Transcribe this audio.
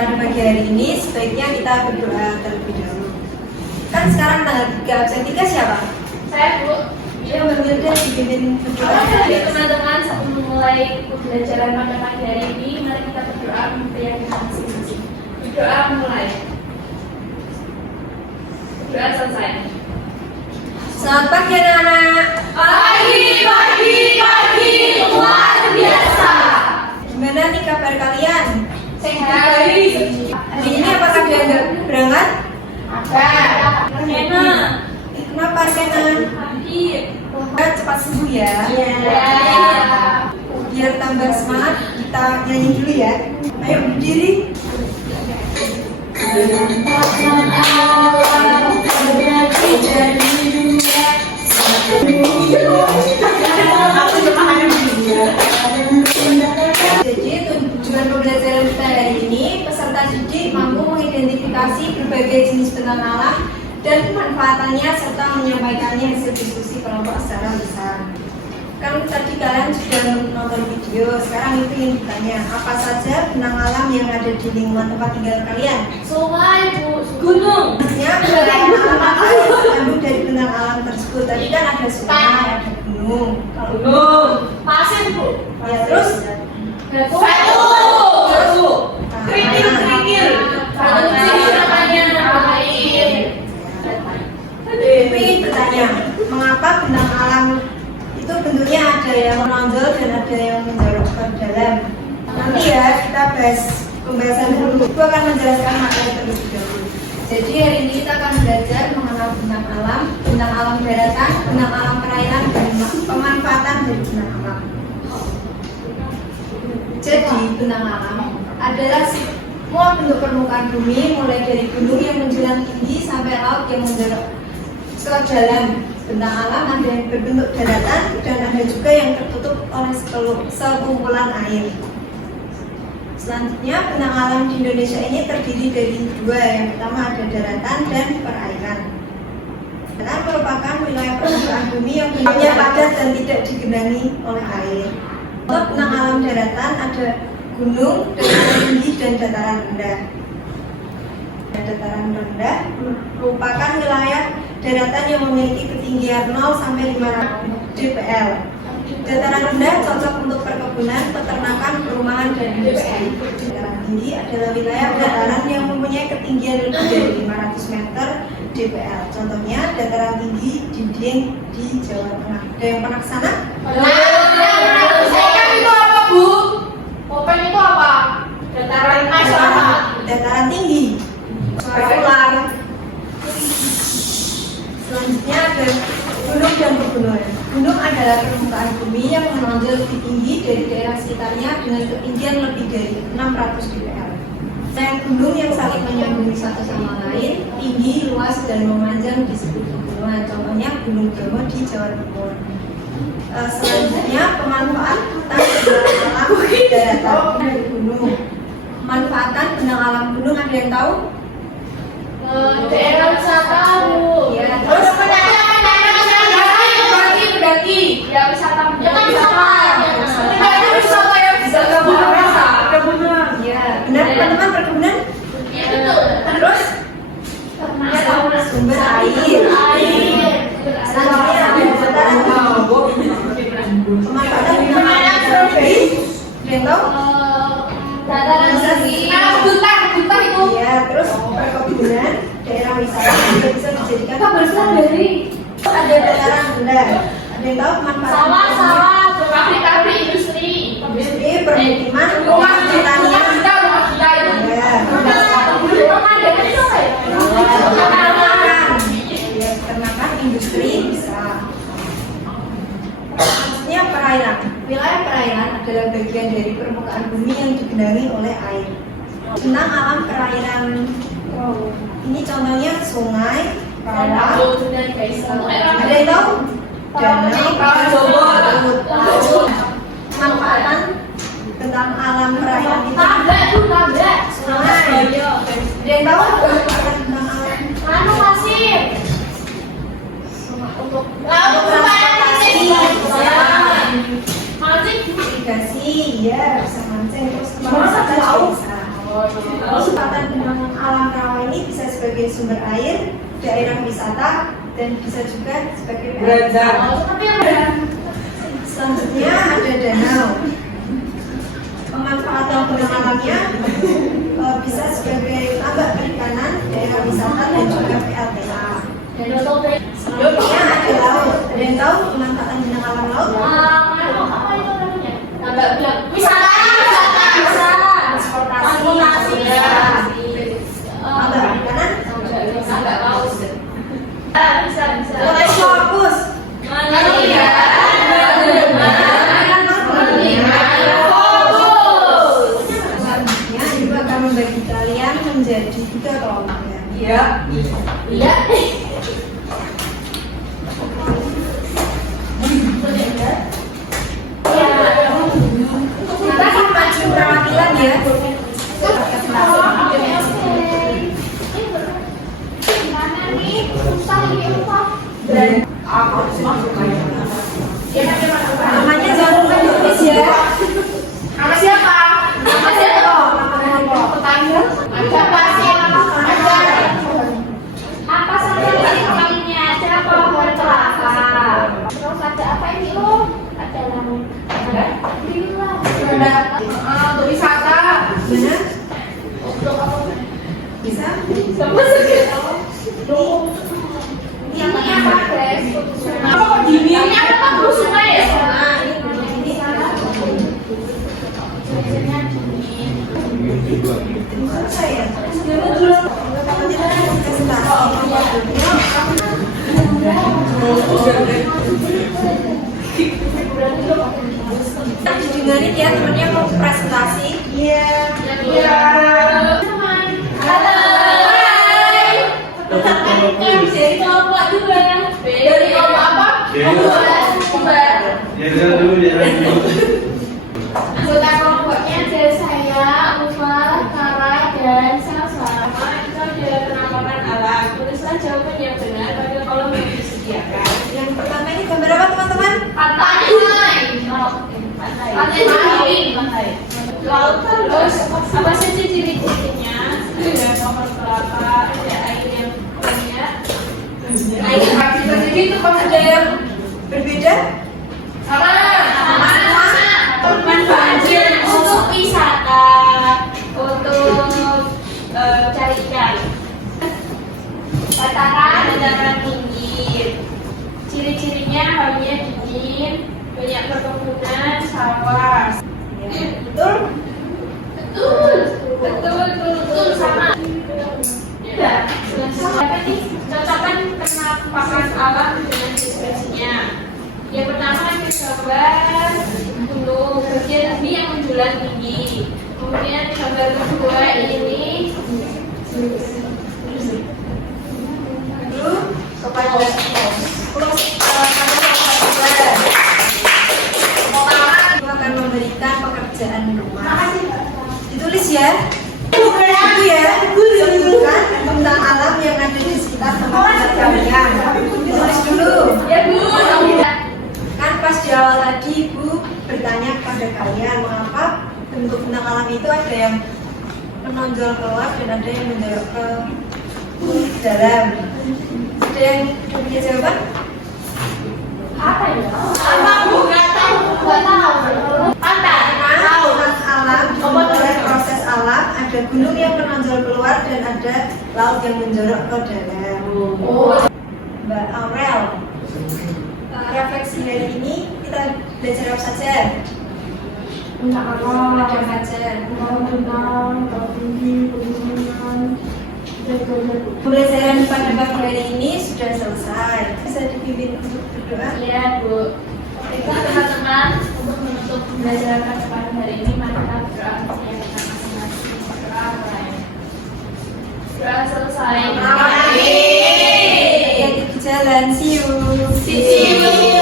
pada pagi hari ini sebaiknya kita berdoa terlebih dahulu. Kan sekarang tanggal 3, absen 3 siapa? Saya, Bu. Ya, berbeda dipimpin berdoa. Oke, teman-teman, sebelum memulai pembelajaran pada pagi hari ini, mari kita berdoa memperyakinkan masing-masing. Berdoa mulai. Berdoa selesai. Selamat pagi anak-anak. Pagi, luar biasa. Gimana nih kabar kalian? Sehat. Hari ini apakah dia nggak berangkat? Ada. Enak. Kenapa Sena? Hadir. Cepat sembuh ya. Ya. Biar tambah semangat, kita nyanyi dulu ya. Ayo berdiri. Jadi tujuan pembelajaran kita hari ini, peserta didik mampu mengidentifikasi berbagai jenis benang alam dan pemanfaatannya serta menyampaikannya hasil diskusi kelompok secara besar. Kan tadi kalian sudah nonton video, sekarang itu yang ditanya, apa saja benang alam yang ada di lingkungan tempat tinggal kalian? Sungai, Bu. Gunung. Maksudnya benang alam apa yang terkandung dari benang alam tersebut? Tadi kan ada sungai, ada gunung. Gunung. Pasir, Bu. Ya terus? Batu. Kerikil. Batu kecil namanya air. Ingin bertanya, mengapa benang alam itu bentuknya ada yang menonjol dan ada yang menjorok ke dalam? Nanti ya kita bahas pembahasan dulu. Aku akan menjelaskan materi terlebih dahulu. Jadi hari ini kita akan belajar mengenal benang alam daratan, benang alam perairan, dan pemanfaatan dari benang alam. Jadi benang alam adalah semua bentuk permukaan bumi, mulai dari gunung yang menjulang tinggi sampai laut yang menjorok ke dalam. Benang alam ada yang berbentuk daratan dan ada juga yang tertutup oleh sekumpulan air. Selanjutnya, benang alam di Indonesia ini terdiri dari dua. Yang pertama ada daratan dan perairan. Daratan merupakan wilayah permukaan bumi yang bentuknya padat dan tidak digenangi oleh air. Untuk benang alam daratan ada gunung, dataran tinggi, dan dataran rendah. Dataran rendah merupakan wilayah daratan yang memiliki ketinggian 0 sampai 500 dpl. Dataran rendah cocok untuk perkebunan, peternakan, perumahan, dan industri. Dataran tinggi adalah wilayah dataran yang mempunyai ketinggian lebih dari 500 meter dpl. Contohnya dataran tinggi Dinding di Jawa Tengah. Ada yang pernah ke sana? Itu apa, Bu? Open itu apa? Dataran nasional. Dataran tinggi. Ulang. Selanjutnya ada gunung dan pegunungan. Gunung adalah permukaan bumi yang menonjol lebih tinggi dari daerah sekitarnya dengan ketinggian lebih dari 600 dpl. Dan gunung yang saling menyambungi satu sama lain, tinggi, luas, dan memanjang disebut pegunungan. Contohnya Gunung Bromo di Jawa Timur. Selanjutnya pemanfaatan benang alam daratan dari gunung. Pemanfaatan benang alam gunung ada yang tahu? Daerah wisata, Bu. Ya, Terus terus mendaki. Ya, wisata. Ya, kan wisata. Ada wisata yang bisa perkebunan. Ya, benar teman-teman perkebunan. Ya, betul. Terus sumber air. Selanjutnya ada dataran pemanfaatan benang alam tropis. Ada yang tahu? Dataran tinggi. Hutan itu. Iya, terus perkebunan, daerah wisata juga bisa dijadikan. Ada dataran rendah. Ada yang tahu pemanfaatan? Sawah, pabrik industri. Industri, permukiman, rumah pertanian. Ya. Ya, peternakan, industri bisa. Maksudnya perairan. Wilayah perairan adalah bagian dari permukaan bumi yang digenangi oleh air. Benang alam perairan. Ini contohnya sungai, rawa. Ada yang tahu? Danau, laut. Manfaatan tentang alam perairan itu. Sungai. Ada yang tahu? Manfaatan tentang alam. Pasir. Untuk Transportasi. irigasi, ya bisa mancing terus pemanfaatan bisa. Kesempatan benang alam rawa ini bisa sebagai sumber air, daerah wisata, dan bisa juga sebagai PLTA. Selanjutnya ada danau. Pemanfaatan benang alamnya bisa sebagai tambak perikanan, daerah wisata, dan juga PLTA. Selanjutnya ada laut. Ada yang tahu pemanfaatan benang alam laut? Apa itu namanya? Wisata. Transportasi. Tambak perikanan? Agak paus. Bisa. Fokus. Selanjutnya ibu akan membagi kalian menjadi 3 kelompok ya. Iya. Kita akan maju perwakilan ya. Dan namanya jangan lupa ditulis ya. Nama siapa? Nama siapa? Petanya. Apa saja kalinya? Siapa boleh terasa? Terus ada apa ini lo? Ada nama. Untuk wisata. Benar? Untuk apa? Bisa? Sama saja. Ini apa guys? Ini apa tuh sungai ya? Dengerin ya temennya mau presentasi. Iya. Dari kelompok juga ya. Dari kelompok apa? Anggota kelompoknya ada saya, Ufa, Kara, dan Salsa. Itu ada penampakan alam. Tulislah jawaban yang benar pada kolom yang disediakan. Yang pertama ini gambar apa teman-teman? Pantai. Pantai. Laut terus apa saja ciri-cirinya? Ada pohon kelapa, ada air yang banyak. Air pasti jadi itu pas ada yang Berbeda? sama. Manfaatnya untuk wisata, untuk cari ikan. Dataran tinggi. Ciri-cirinya hawanya dingin, banyak perkebunan, sawah. Betul? Betul sama. Ya, apa nih? Cocokkan penampakan alam dengan deskripsinya. Yang pertama gambar gunung, bagian ini yang menjulang tinggi. Kemudian gambar kedua ini Dulu kepada akan memberikan pekerjaan rumah. Ditulis ya. Itu ya. Sebutkan tentang alam yang ada di sekitar tempat kalian. Ditulis dulu. ya Bu. Kan pas di awal tadi Ibu bertanya kepada kalian mengapa bentuk bentang alam itu ada yang menonjol keluar dan ada yang menjorok ke dalam. Ada yang punya jawaban? Apa ya? Apa Bu? Nggak tahu. Pantai. Tentang alam, oleh proses alam ada gunung yang menonjol keluar dan ada laut yang menjorok ke dalam. Mbak Aurel, refleksi hari ini kita belajar apa saja? Tentang alam. Apa saja? Tentang tinggi, pegunungan. Pembelajaran pada pagi hari ini sudah selesai. Bisa dipimpin untuk berdoa? Iya Bu. Baiklah teman-teman, untuk menutup pembelajaran pada pagi hari ini, mari kita berdoa ya kita masing-masing berdoa mulai. Doa selesai. Amin. Yang di jalan, see you. See you.